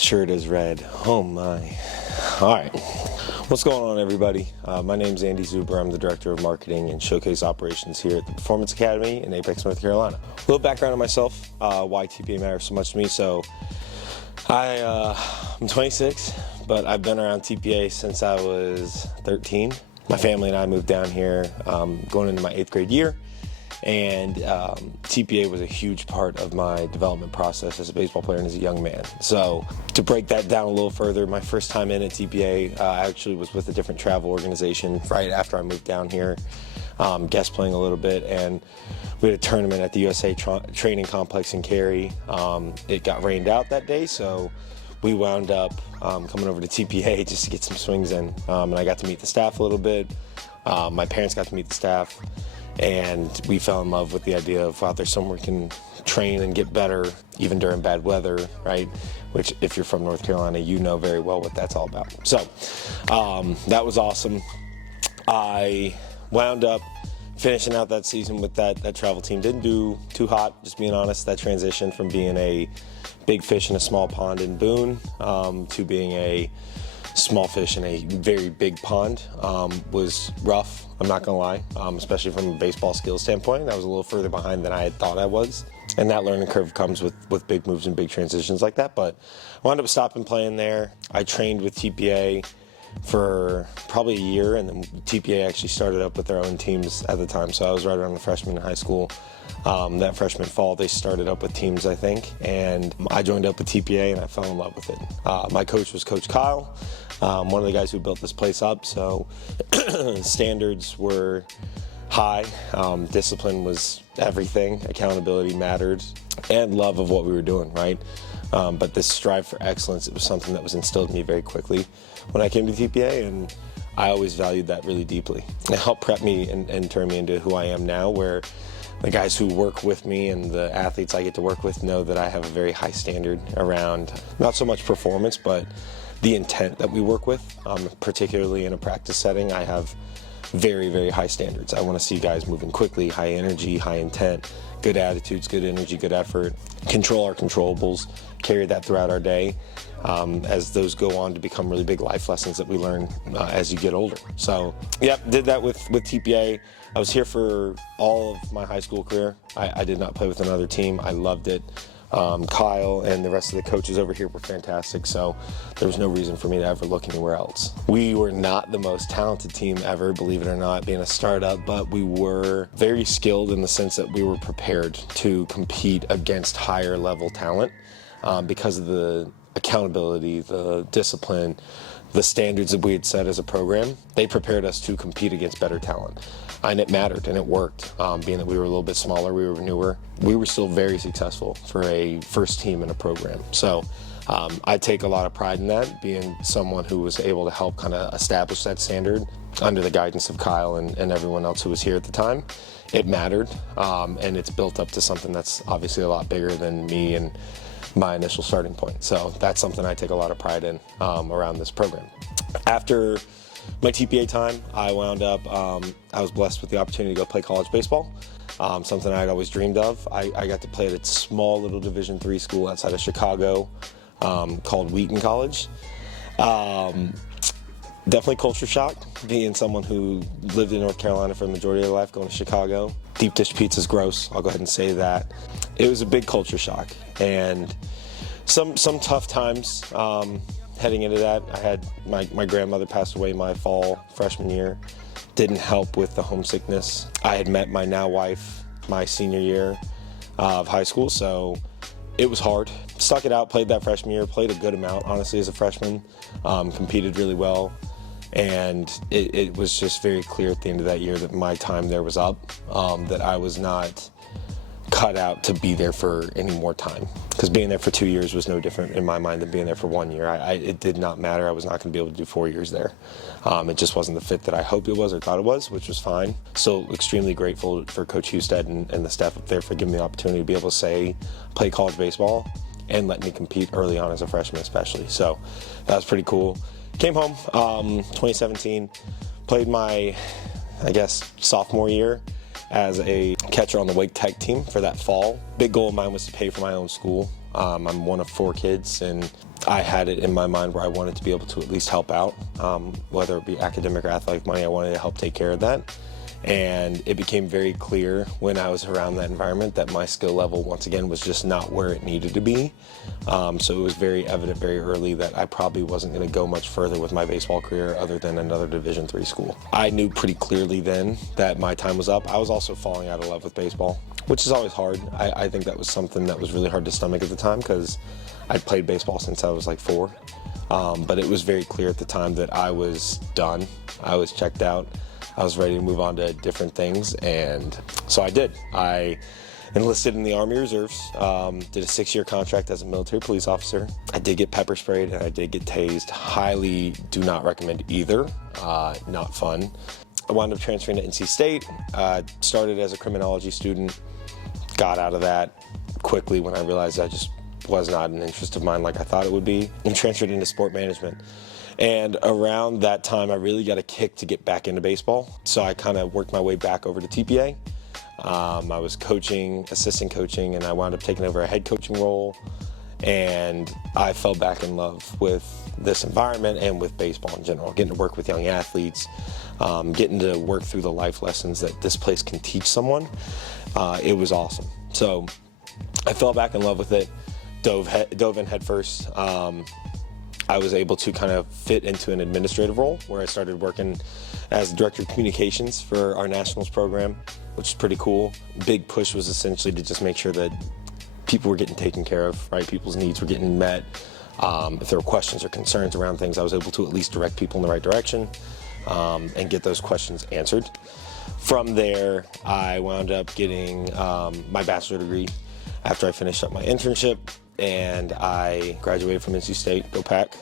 shirt is red. Oh my. All right. What's going on, everybody? My name's Andy Zuber. I'm the Director of Marketing and Showcase Operations here at the Performance Academy in Apex, North Carolina. A little background on myself, why TPA matters so much to me. So I'm 26, but I've been around TPA since I was 13. My family and I moved down here going into my 8th grade year. And TPA was a huge part of my development process as a baseball player and as a young man. So to break that down a little further, my first time in at TPA, I actually was with a different travel organization right after I moved down here, guest playing a little bit, and we had a tournament at the USA Training Complex in Cary. It got rained out that day, so we wound up coming over to TPA just to get some swings in, and I got to meet the staff a little bit. My parents got to meet the staff. And we fell in love with the idea of, wow, there's somewhere we can train and get better even during bad weather, right? Which, if you're from North Carolina, you know very well what that's all about. So that was awesome. I wound up finishing out that season with that travel team. Didn't do too hot, just being honest. That transition from being a big fish in a small pond in Boone to being a small fish in a very big pond was rough, I'm not gonna lie, especially from a baseball skills standpoint. I was a little further behind than I had thought I was, and that learning curve comes with big moves and big transitions like that. But I wound up stopping playing there. I trained with TPA for probably a year, and then TPA actually started up with their own teams at the time, so I was right around the freshman in high school. That freshman fall, they started up with teams, I think, and I joined up with TPA and I fell in love with it. My coach was Coach Kyle, one of the guys who built this place up, so standards were high, discipline was everything, accountability mattered, and love of what we were doing, right? But this strive for excellence, it was something that was instilled in me very quickly when I came to TPA, and I always valued that really deeply. It helped prep me and turn me into who I am now, where the guys who work with me and the athletes I get to work with know that I have a very high standard around not so much performance, but the intent that we work with, particularly in a practice setting. I have very, very high standards. I want to see guys moving quickly, high energy, high intent, good attitudes, good energy, good effort, control our controllables, carry that throughout our day, as those go on to become really big life lessons that we learn as you get older. So, yep, did that with TPA. I was here for all of my high school career. I did not play with another team. I loved it. Kyle and the rest of the coaches over here were fantastic, so there was no reason for me to ever look anywhere else. We were not the most talented team ever, believe it or not, being a startup, but we were very skilled in the sense that we were prepared to compete against higher level talent because of the accountability, the discipline, the standards that we had set as a program. They prepared us to compete against better talent. And it mattered, and it worked. Being that we were a little bit smaller, we were newer, we were still very successful for a first team in a program. So I take a lot of pride in that, being someone who was able to help kind of establish that standard under the guidance of Kyle and everyone else who was here at the time. It mattered, and it's built up to something that's obviously a lot bigger than me and my initial starting point. So that's something I take a lot of pride in around this program. After my TPA time, I wound up, I was blessed with the opportunity to go play college baseball, something I'd always dreamed of. I got to play at a small little Division III school outside of Chicago called Wheaton College. Definitely culture shock, being someone who lived in North Carolina for the majority of their life, going to Chicago. Deep dish pizza's gross, I'll go ahead and say that. It was a big culture shock, and some tough times heading into that. I had my grandmother passed away my fall freshman year. Didn't help with the homesickness. I had met my now wife my senior year of high school, so it was hard. Stuck it out, played that freshman year, played a good amount, honestly, as a freshman. Competed really well, and it was just very clear at the end of that year that my time there was up, that I was not cut out to be there for any more time, because being there for 2 years was no different in my mind than being there for 1 year. It did not matter. I was not going to be able to do 4 years there. It just wasn't the fit that I hoped it was or thought it was, which was fine. So extremely grateful for Coach Husted and the staff up there for giving me the opportunity to be able to play college baseball and let me compete early on as a freshman especially. So that was pretty cool. Came home 2017, played my, I guess, sophomore year as a catcher on the Wake Tech team for that fall. Big goal of mine was to pay for my own school. I'm one of 4 kids, and I had it in my mind where I wanted to be able to at least help out, whether it be academic or athletic money. I wanted to help take care of that. And it became very clear when I was around that environment that my skill level, once again, was just not where it needed to be. So it was very evident very early that I probably wasn't going to go much further with my baseball career other than another Division III school. I knew pretty clearly then that my time was up. I was also falling out of love with baseball, which is always hard. I think that was something that was really hard to stomach at the time because I'd played baseball since I was like 4. But it was very clear at the time that I was done. I was checked out. I was ready to move on to different things, and so I did. I enlisted in the Army Reserves, did a 6-year contract as a military police officer. I did get pepper sprayed and I did get tased. Highly do not recommend either, not fun. I wound up transferring to NC State, started as a criminology student, got out of that quickly when I realized I just was not an interest of mine like I thought it would be, and transferred into sport management. And around that time, I really got a kick to get back into baseball. So I kind of worked my way back over to TPA. I was coaching, assistant coaching, and I wound up taking over a head coaching role. And I fell back in love with this environment and with baseball in general, getting to work with young athletes, getting to work through the life lessons that this place can teach someone. It was awesome. So I fell back in love with it, dove in head first. I was able to kind of fit into an administrative role where I started working as director of communications for our nationals program, which is pretty cool. Big push was essentially to just make sure that people were getting taken care of, right? People's needs were getting met. If there were questions or concerns around things, I was able to at least direct people in the right direction and get those questions answered. From there, I wound up getting my bachelor's degree after I finished up my internship, and I graduated from NC State, go Pack,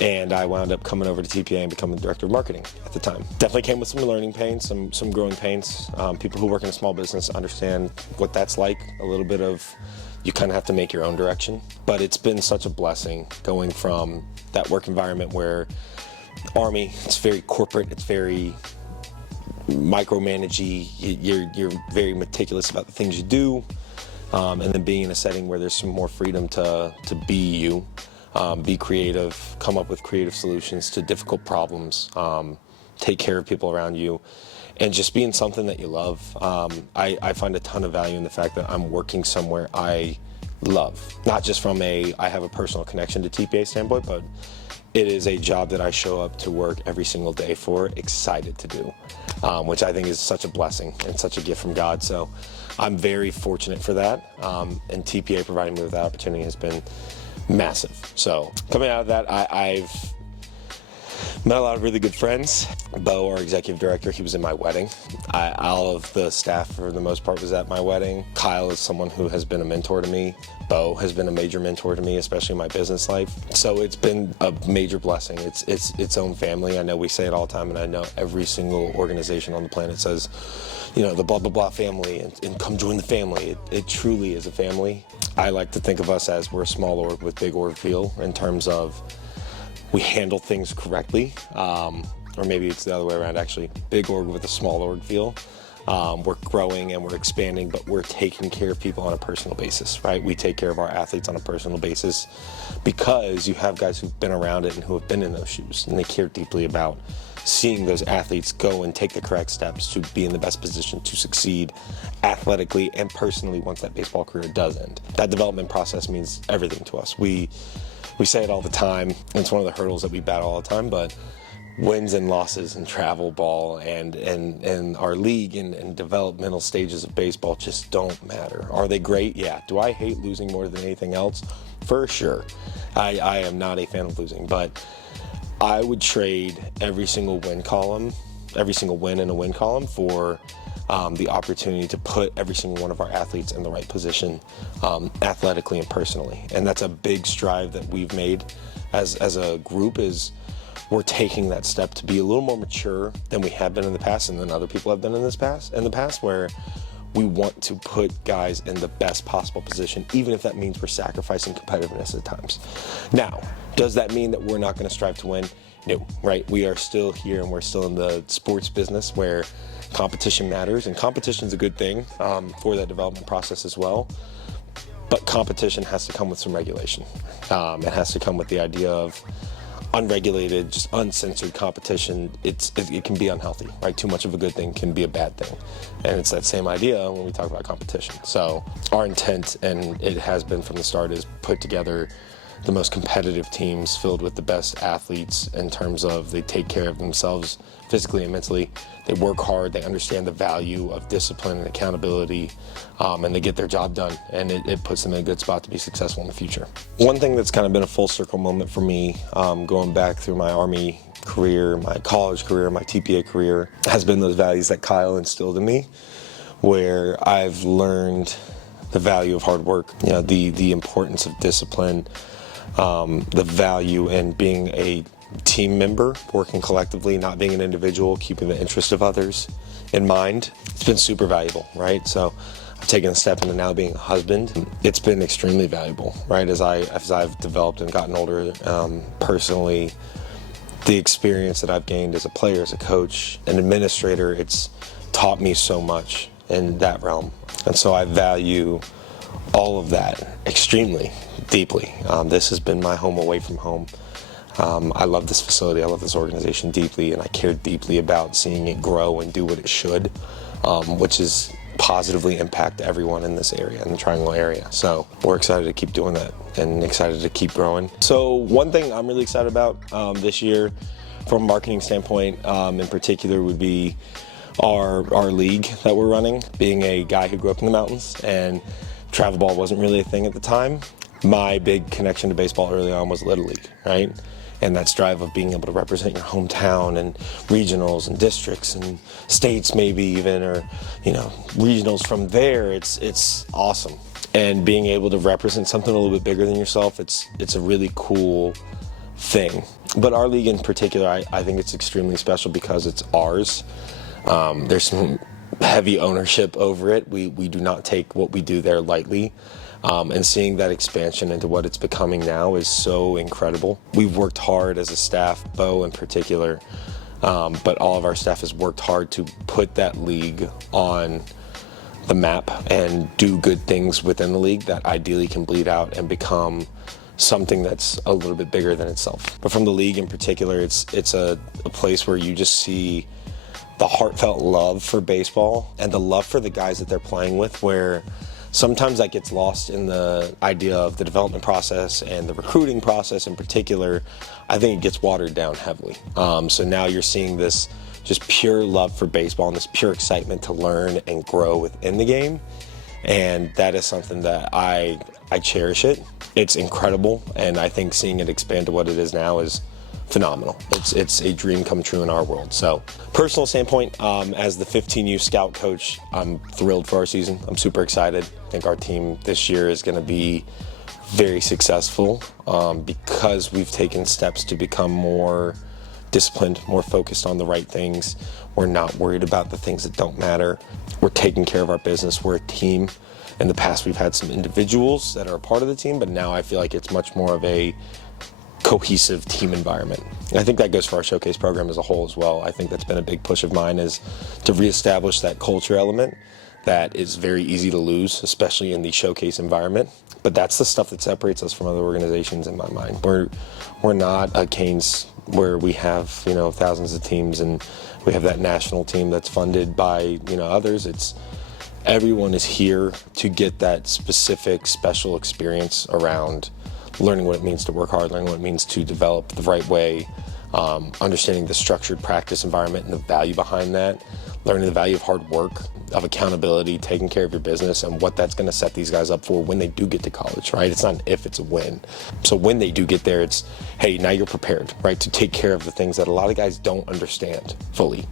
and I wound up coming over to TPA and becoming the director of marketing at the time. Definitely came with some learning pains, some growing pains. People who work in a small business understand what that's like, a little bit of, you kind of have to make your own direction. But it's been such a blessing going from that work environment where Army, it's very corporate, it's very micromanagey, you're very meticulous about the things you do. And then being in a setting where there's some more freedom to be you, be creative, come up with creative solutions to difficult problems, take care of people around you, and just being something that you love. I find a ton of value in the fact that I'm working somewhere I love. Not just from I have a personal connection to TPA standpoint, but it is a job that I show up to work every single day for, excited to do, which I think is such a blessing and such a gift from God. So I'm very fortunate for that, and TPA providing me with that opportunity has been massive. So coming out of that, I've met a lot of really good friends. Bo, our executive director, he was in my wedding. All of the staff, for the most part, was at my wedding. Kyle is someone who has been a mentor to me. Bo has been a major mentor to me, especially in my business life. So it's been a major blessing. It's its own family. I know we say it all the time, and I know every single organization on the planet says, you know, the blah, blah, blah family, and come join the family. It truly is a family. I like to think of us as we're a small org with big org feel in terms of we handle things correctly, or maybe it's the other way around actually, big org with a small org feel. We're growing and we're expanding, but we're taking care of people on a personal basis, right? We take care of our athletes on a personal basis because you have guys who've been around it and who have been in those shoes, and they care deeply about seeing those athletes go and take the correct steps to be in the best position to succeed athletically and personally once that baseball career does end. That development process means everything to us. We say it all the time, and it's one of the hurdles that we battle all the time, but wins and losses in travel ball and our league and developmental stages of baseball just don't matter. Are they great? Yeah. Do I hate losing more than anything else? For sure. I am not a fan of losing, but I would trade every single win in a win column for the opportunity to put every single one of our athletes in the right position athletically and personally. And that's a big strive that we've made as a group, is we're taking that step to be a little more mature than we have been in the past and than other people have been in the past, where we want to put guys in the best possible position, even if that means we're sacrificing competitiveness at times. Now, does that mean that we're not going to strive to win? No, right? We are still here and we're still in the sports business where competition matters, and competition is a good thing for that development process as well. but competition has to come with some regulation. It has to come with the idea of unregulated, just uncensored competition. It can be unhealthy, right? Too much of a good thing can be a bad thing. And it's that same idea when we talk about competition. So our intent, and it has been from the start, is put together the most competitive teams filled with the best athletes in terms of they take care of themselves physically and mentally. They work hard, they understand the value of discipline and accountability, and they get their job done, and it puts them in a good spot to be successful in the future. One thing that's kind of been a full circle moment for me, going back through my Army career, my college career, my TPA career, has been those values that Kyle instilled in me, where I've learned the value of hard work, the importance of discipline, the value in being a team member, working collectively, not being an individual, keeping the interest of others in mind. It's been super valuable, right? So I've taken a step into now being a husband. It's been extremely valuable, right? As I've developed and gotten older, personally, the experience that I've gained as a player, as a coach, an administrator, it's taught me so much in that realm. And so I value all of that extremely deeply. This has been my home away from home. I love this facility, I love this organization deeply, and I care deeply about seeing it grow and do what it should, which is positively impact everyone in this area, in the Triangle area. So we're excited to keep doing that and excited to keep growing. So one thing I'm really excited about this year from a marketing standpoint in particular would be our league that we're running. Being a guy who grew up in the mountains and travel ball wasn't really a thing at the time, my big connection to baseball early on was Little League, right? And that strive of being able to represent your hometown and regionals and districts and states maybe even, or regionals from there, it's awesome. And being able to represent something a little bit bigger than yourself, it's a really cool thing. But our league in particular, I think it's extremely special because it's ours. There's some heavy ownership over it. We do not take what we do there lightly. And seeing that expansion into what it's becoming now is so incredible. We've worked hard as a staff, Bo in particular, but all of our staff has worked hard to put that league on the map and do good things within the league that ideally can bleed out and become something that's a little bit bigger than itself. But from the league in particular, it's a place where you just see the heartfelt love for baseball and the love for the guys that they're playing with, where sometimes that gets lost in the idea of the development process and the recruiting process in particular. I think it gets watered down heavily. So now you're seeing this just pure love for baseball and this pure excitement to learn and grow within the game. And that is something that I cherish it. It's incredible. And I think seeing it expand to what it is now is phenomenal. It's a dream come true in our world. So personal standpoint, as the 15U scout coach, I'm thrilled for our season. I'm super excited. I think our team this year is going to be very successful because we've taken steps to become more disciplined, more focused on the right things. We're not worried about the things that don't matter. We're taking care of our business. We're a team. In the past, we've had some individuals that are a part of the team, but now I feel like it's much more of a cohesive team environment. And I think that goes for our showcase program as a whole as well. I think that's been a big push of mine, is to reestablish that culture element that is very easy to lose, especially in the showcase environment. But that's the stuff that separates us from other organizations in my mind. We're not a Canes where we have thousands of teams and we have that national team that's funded by others. It's everyone is here to get that specific special experience around learning what it means to work hard, learning what it means to develop the right way, understanding the structured practice environment and the value behind that, learning the value of hard work, of accountability, taking care of your business, and what that's going to set these guys up for when they do get to college, right? It's not an if, it's a when. So when they do get there, it's, hey, now you're prepared, right, to take care of the things that a lot of guys don't understand fully.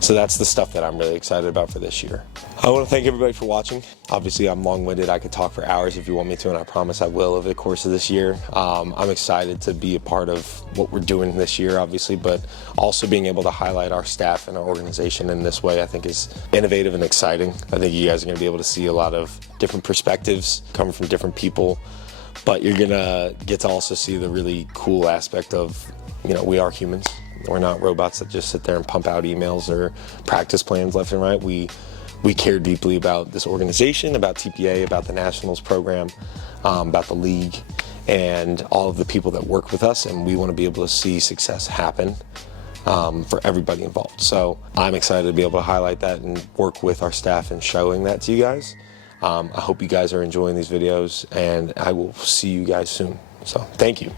So that's the stuff that I'm really excited about for this year. I want to thank everybody for watching. Obviously, I'm long-winded. I could talk for hours if you want me to, and I promise I will over the course of this year. I'm excited to be a part of what we're doing this year, obviously, but also being able to highlight our staff and our organization in this way, I think is innovative and exciting. I think you guys are going to be able to see a lot of different perspectives coming from different people, but you're going to get to also see the really cool aspect of, we are humans. We're not robots that just sit there and pump out emails or practice plans left and right. We we care deeply about this organization, about TPA, about the Nationals program, about the league, and all of the people that work with us, and we want to be able to see success happen for everybody involved. So I'm excited to be able to highlight that and work with our staff in showing that to you guys. I hope you guys are enjoying these videos, and I will see you guys soon. So thank you.